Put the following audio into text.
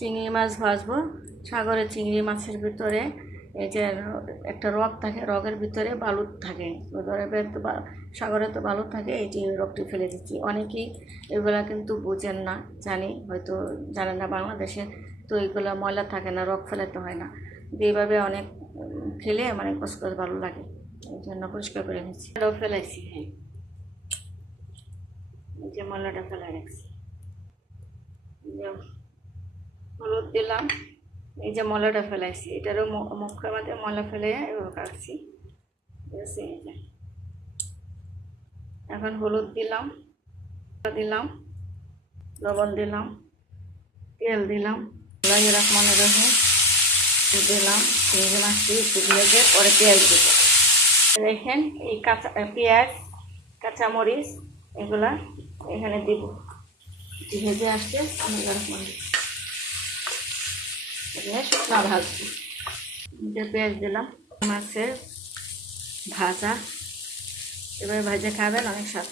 চিংড়ি মাছ ভাজবো। সাগরের চিংড়ি মাছের ভিতরে এই যে একটা রক থাকে, রগের ভিতরে বালু থাকে, সাগরে তো বালু থাকে, এই যে রকটি ফেলে দিচ্ছি। অনেকেই এগুলা কিন্তু বুঝেন না, জানি হয়তো জানেন না, বাংলাদেশে তো এইগুলো ময়লা থাকে না, রক ফেলাতে হয় না, এইভাবে অনেক ফেলে মানে কসকস ভালো লাগে, এই জন্য পরিষ্কার করে নিচ্ছি। এটাও ফেলাইছি, হ্যাঁ, এই যে ময়লাটা ফেলাই রাখছি। হলুদ দিলাম, এই যে ময়লাটা ফেলাইছি, এটারও মুখের মধ্যে ময়লা ফেলে এভাবে কাটছি, ঠিক আছে। এই যে এখন হলুদ দিলাম, দিলাম লবণ দিলাম, তেল দিলাম, রহমানের রহিম দিলাম। চিংড়ি মাছটি একটু ভেজে পরে পেঁয়াজ দিব। দেখেন এই পেঁয়াজ, কাঁচামরিচ এগুলা এখানে দিব, ভেজে আসছে। রহমান শুকনো ভাজবো, পেঁয়াজ দিলাম। মাছের ভাজা এবার ভাজা খাবেন, অনেক স্বাদ।